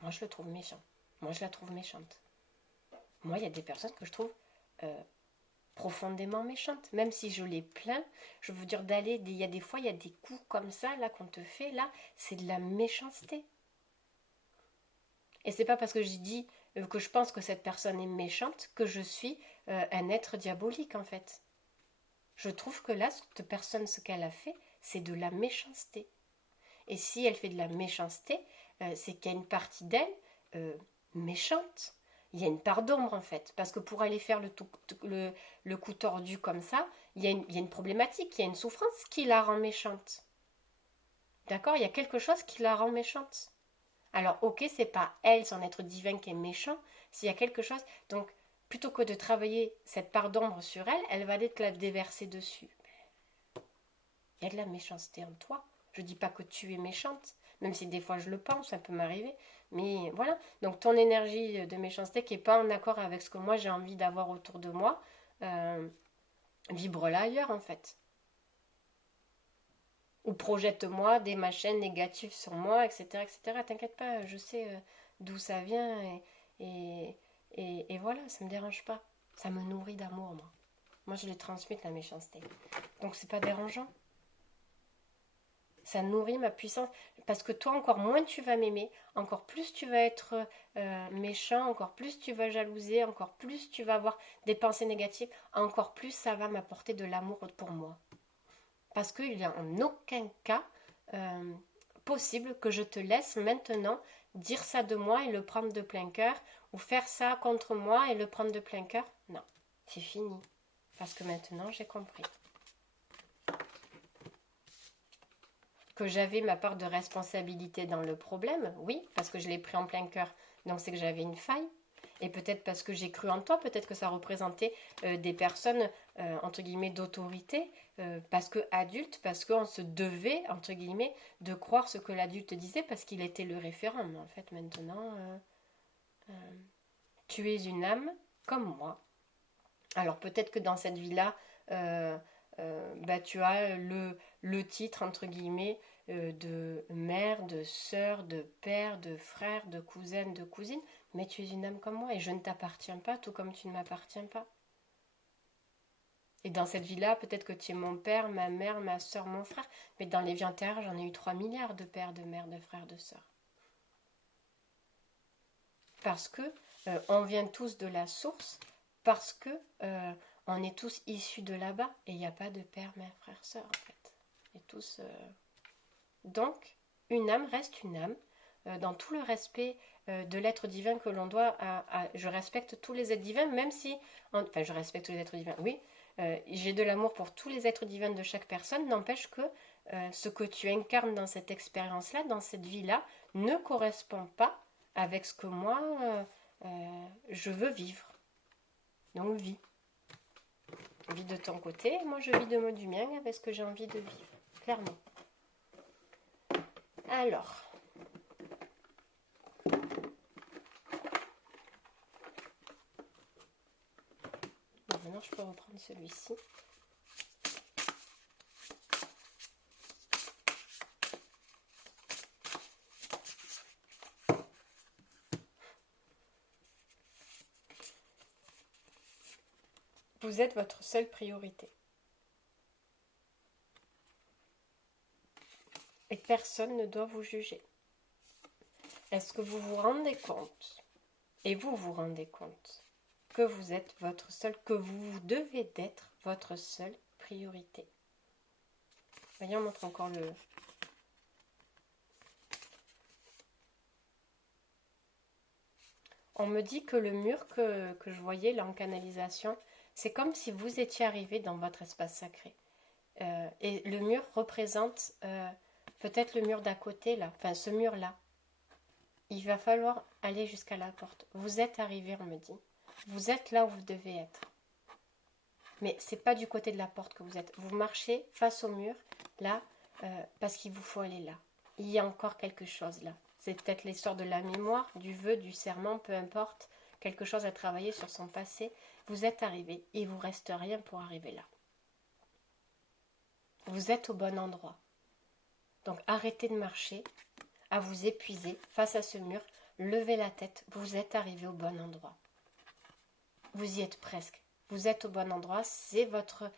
Moi, je le trouve méchant. Moi, je la trouve méchante. Moi, il y a des personnes que je trouve profondément méchantes. Même si je les plains, je veux dire il y a des fois, il y a des coups comme ça, là, qu'on te fait, là, c'est de la méchanceté. Et c'est pas parce que je dis que je pense que cette personne est méchante que je suis un être diabolique, en fait. Je trouve que là, cette personne, ce qu'elle a fait, c'est de la méchanceté. Et si elle fait de la méchanceté, c'est qu'il y a une partie d'elle méchante. Il y a une part d'ombre en fait. Parce que pour aller faire le coup tordu comme ça, il y a une problématique, il y a une souffrance qui la rend méchante. D'accord. Il y a quelque chose qui la rend méchante. Alors ok, c'est pas elle, son être divin qui est méchant, s'il y a quelque chose. Donc plutôt que de travailler cette part d'ombre sur elle, elle va aller te la déverser dessus. Il y a de la méchanceté en toi. Je dis pas que tu es méchante, même si des fois je le pense, ça peut m'arriver. Mais voilà, donc ton énergie de méchanceté qui n'est pas en accord avec ce que moi j'ai envie d'avoir autour de moi, vibre là ailleurs en fait. Ou projette-moi des machines négatives sur moi, etc. etc. T'inquiète pas, je sais d'où ça vient et voilà, ça me dérange pas. Ça me nourrit d'amour, moi. Moi, je les transmets de la méchanceté. Donc, c'est pas dérangeant. Ça nourrit ma puissance. Parce que toi, encore moins tu vas m'aimer, encore plus tu vas être méchant, encore plus tu vas jalouser, encore plus tu vas avoir des pensées négatives, encore plus ça va m'apporter de l'amour pour moi. Parce qu'il n'y a en aucun cas possible que je te laisse maintenant dire ça de moi et le prendre de plein cœur, ou faire ça contre moi et le prendre de plein cœur. Non, c'est fini. Parce que maintenant j'ai compris que j'avais ma part de responsabilité dans le problème, oui, parce que je l'ai pris en plein cœur, donc c'est que j'avais une faille. Et peut-être parce que j'ai cru en toi, peut-être que ça représentait des personnes, entre guillemets, d'autorité, parce que adulte, parce qu'on se devait, entre guillemets, de croire ce que l'adulte disait, parce qu'il était le référent. Mais en fait, maintenant, tu es une âme comme moi. Alors peut-être que dans cette vie-là, tu as le titre, entre guillemets, de mère, de sœur, de père, de frère, de cousin, de cousine, mais tu es une âme comme moi et je ne t'appartiens pas, tout comme tu ne m'appartiens pas. Et dans cette vie-là, peut-être que tu es mon père, ma mère, ma sœur, mon frère, mais dans les vies antérieures, j'en ai eu 3 milliards de pères, de mères, de frères, de sœurs. Parce que on vient tous de la source, parce que on est tous issus de là-bas, et il n'y a pas de père, mère, frère, sœur, en fait. On est tous... Donc, une âme reste une âme, dans tout le respect de l'être divin que l'on doit je respecte tous les êtres divins, même si... Enfin, je respecte tous les êtres divins, oui. J'ai de l'amour pour tous les êtres divins de chaque personne, n'empêche que ce que tu incarnes dans cette expérience-là, dans cette vie-là, ne correspond pas avec ce que moi, je veux vivre. Donc, vis. Vis de ton côté, moi je vis du mien avec ce que j'ai envie de vivre, clairement. Alors, maintenant je peux reprendre celui-ci. Vous êtes votre seule priorité. Et personne ne doit vous juger. Est-ce que vous vous rendez compte, et vous vous rendez compte, que vous êtes votre seule, que vous devez d'être votre seule priorité. Voyons, on montre encore le... On me dit que le mur que je voyais là en canalisation, c'est comme si vous étiez arrivé dans votre espace sacré. Et le mur représente peut-être le mur d'à côté là, enfin ce mur-là. Il va falloir aller jusqu'à la porte. Vous êtes arrivé, on me dit. Vous êtes là où vous devez être. Mais c'est pas du côté de la porte que vous êtes. Vous marchez face au mur, là, parce qu'il vous faut aller là. Il y a encore quelque chose là. C'est peut-être l'histoire de la mémoire, du vœu, du serment, peu importe. Quelque chose à travailler sur son passé. Vous êtes arrivé et il vous reste rien pour arriver là. Vous êtes au bon endroit. Donc arrêtez de marcher, à vous épuiser face à ce mur. levez la tête, vous êtes arrivé au bon endroit. Vous y êtes presque. Vous êtes au bon endroit, c'est votre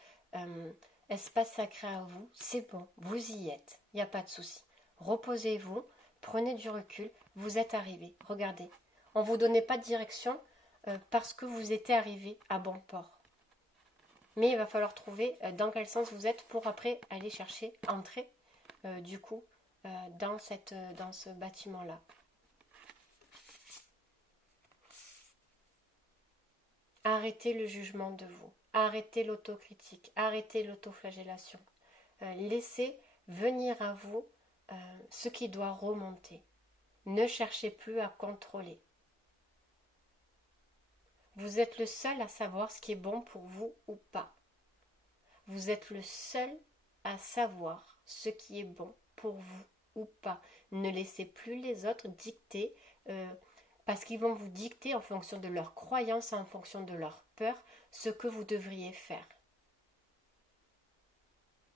espace sacré à vous, c'est bon, vous y êtes, il n'y a pas de souci. Reposez-vous, prenez du recul, vous êtes arrivé. Regardez, on ne vous donnait pas de direction parce que vous étiez arrivé à bon port. Mais il va falloir trouver dans quel sens vous êtes pour après aller chercher, entrer dans ce bâtiment-là. Arrêtez le jugement de vous, arrêtez l'autocritique, arrêtez l'autoflagellation. Laissez venir à vous ce qui doit remonter. Ne cherchez plus à contrôler. Vous êtes le seul à savoir ce qui est bon pour vous ou pas. Vous êtes le seul à savoir ce qui est bon pour vous ou pas. Ne laissez plus les autres dicter, parce qu'ils vont vous dicter en fonction de leurs croyances, en fonction de leur peur, ce que vous devriez faire.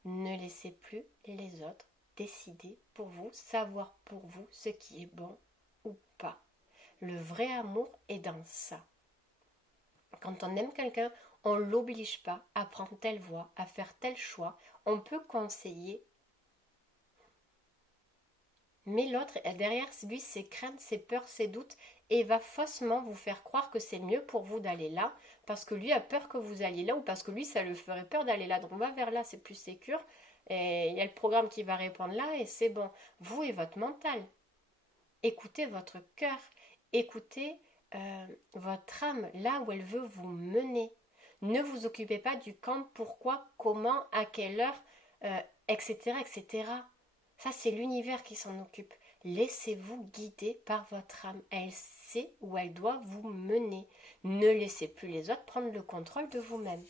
Ne laissez plus les autres décider pour vous, savoir pour vous ce qui est bon ou pas. Le vrai amour est dans ça. Quand on aime quelqu'un, on ne l'oblige pas à prendre telle voie, à faire tel choix. On peut conseiller. Mais l'autre, derrière lui, ses craintes, ses peurs, ses doutes, et va faussement vous faire croire que c'est mieux pour vous d'aller là, parce que lui a peur que vous alliez là, ou parce que lui, ça lui ferait peur d'aller là. Donc on va vers là, c'est plus sécure. Et il y a le programme qui va répondre là, et c'est bon. Vous et votre mental. Écoutez votre cœur. Écoutez votre âme, là où elle veut vous mener. Ne vous occupez pas du quand, pourquoi, comment, à quelle heure, etc., etc. Ça, c'est l'univers qui s'en occupe. Laissez-vous guider par votre âme. Elle sait où elle doit vous mener. Ne laissez plus les autres prendre le contrôle de vous-même.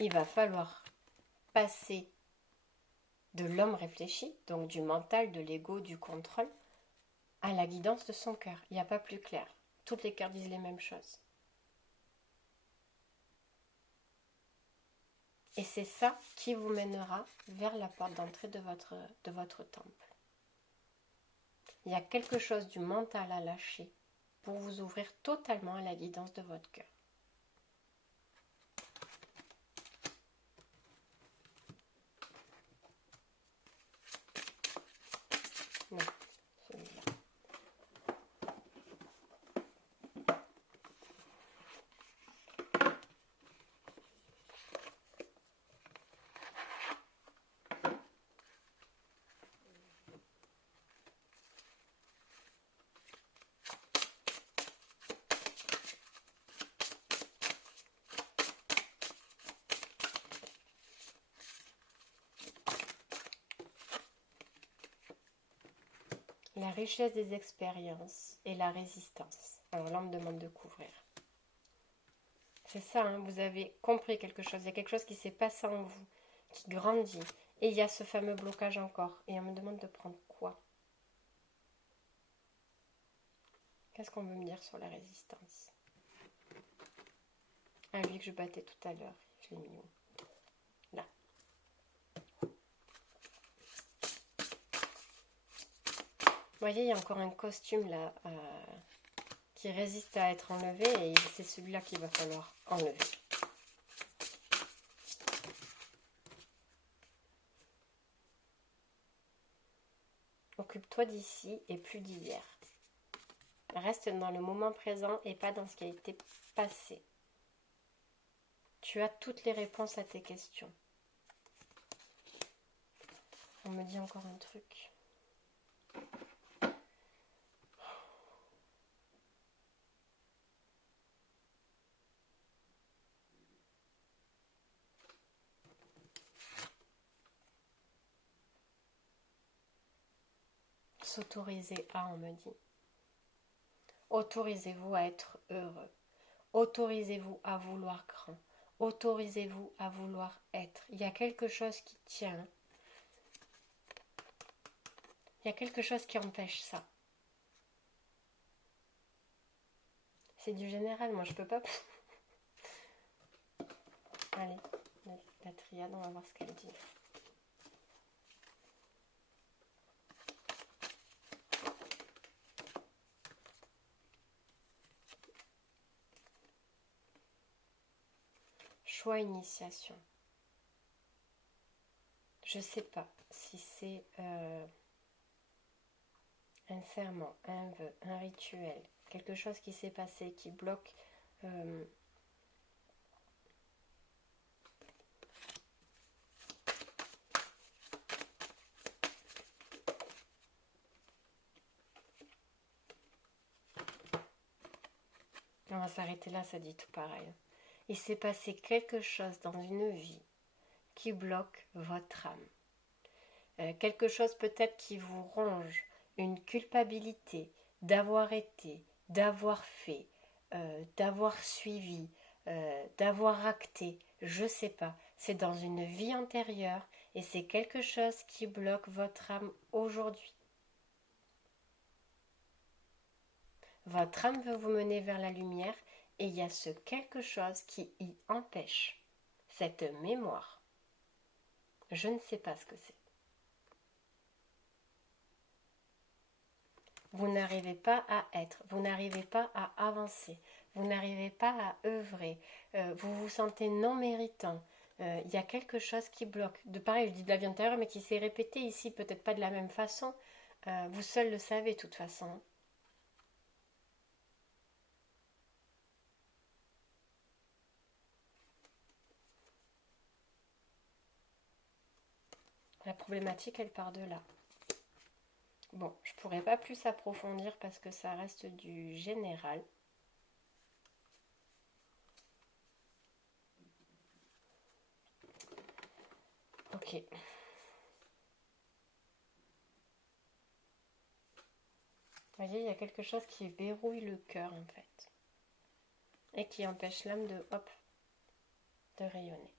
Il va falloir passer de l'homme réfléchi, donc du mental, de l'ego, du contrôle, à la guidance de son cœur. Il n'y a pas plus clair. Toutes les cœurs disent les mêmes choses. Et c'est ça qui vous mènera vers la porte d'entrée de votre temple. Il y a quelque chose du mental à lâcher pour vous ouvrir totalement à la guidance de votre cœur. Non, celui-là. La richesse des expériences et la résistance. Alors là, on me demande de couvrir. C'est ça, hein, vous avez compris quelque chose. Il y a quelque chose qui s'est passé en vous, qui grandit. Et il y a ce fameux blocage encore. Et on me demande de prendre quoi? Qu'est-ce qu'on veut me dire sur la résistance? Ah, lui que je battais tout à l'heure. Je l'ai mis où? Là. Vous voyez, il y a encore un costume là qui résiste à être enlevé et c'est celui-là qu'il va falloir enlever. Occupe-toi d'ici et plus d'hier. Reste dans le moment présent et pas dans ce qui a été passé. Tu as toutes les réponses à tes questions. On me dit encore un truc. S'autoriser à, on me dit. Autorisez-vous à être heureux. Autorisez-vous à vouloir grand. Autorisez-vous à vouloir être. Il y a quelque chose qui tient. Il y a quelque chose qui empêche ça. C'est du général, moi je peux pas. Allez, la triade, on va voir ce qu'elle dit. Choix, initiation. Je sais pas si c'est un serment, un vœu, un rituel, quelque chose qui s'est passé, qui bloque on va s'arrêter là, ça dit tout pareil. Il s'est passé quelque chose dans une vie qui bloque votre âme. Quelque chose peut-être qui vous ronge, une culpabilité d'avoir été, d'avoir fait, d'avoir suivi, d'avoir acté, je sais pas. C'est dans une vie antérieure et c'est quelque chose qui bloque votre âme aujourd'hui. Votre âme veut vous mener vers la lumière et il y a ce quelque chose qui y empêche cette mémoire. Je ne sais pas ce que c'est. Vous n'arrivez pas à être, vous n'arrivez pas à avancer, vous n'arrivez pas à œuvrer, vous vous sentez non méritant. Il y a quelque chose qui bloque. De pareil, je dis de la vie antérieure, mais qui s'est répété ici, peut-être pas de la même façon. Vous seul le savez de toute façon. La problématique, elle part de là. Bon, je ne pourrais pas plus approfondir parce que ça reste du général. Ok. Vous voyez, il y a quelque chose qui verrouille le cœur en fait. Et qui empêche l'âme de, hop, de rayonner.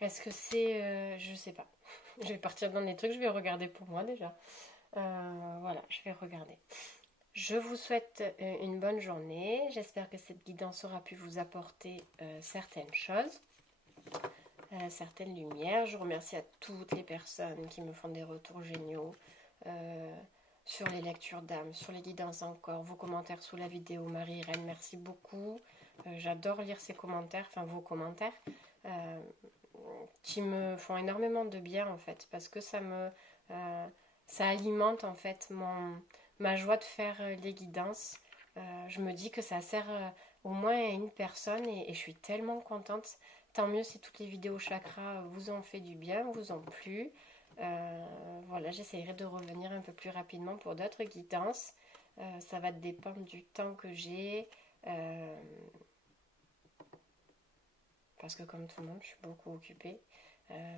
Est-ce que c'est... je sais pas. Je vais partir dans des trucs, je vais regarder pour moi déjà. Voilà, je vais regarder. Je vous souhaite une bonne journée. J'espère que cette guidance aura pu vous apporter certaines choses, certaines lumières. Je remercie à toutes les personnes qui me font des retours géniaux sur les lectures d'âme, sur les guidances encore, vos commentaires sous la vidéo. Marie-Irène, merci beaucoup. J'adore lire ces commentaires, enfin vos commentaires. Qui me font énormément de bien en fait, parce que ça alimente en fait ma joie de faire les guidances. Je me dis que ça sert au moins à une personne et je suis tellement contente. Tant mieux si toutes les vidéos chakra vous ont fait du bien, vous ont plu. Voilà, j'essaierai de revenir un peu plus rapidement pour d'autres guidances. Ça va dépendre du temps que j'ai. Parce que comme tout le monde, je suis beaucoup occupée.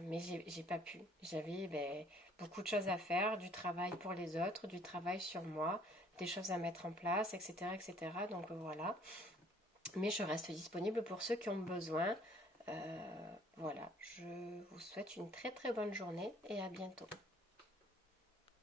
Mais j'ai pas pu. J'avais beaucoup de choses à faire, du travail pour les autres, du travail sur moi, des choses à mettre en place, etc. etc. Donc voilà. Mais je reste disponible pour ceux qui ont besoin. Voilà, je vous souhaite une très très bonne journée et à bientôt.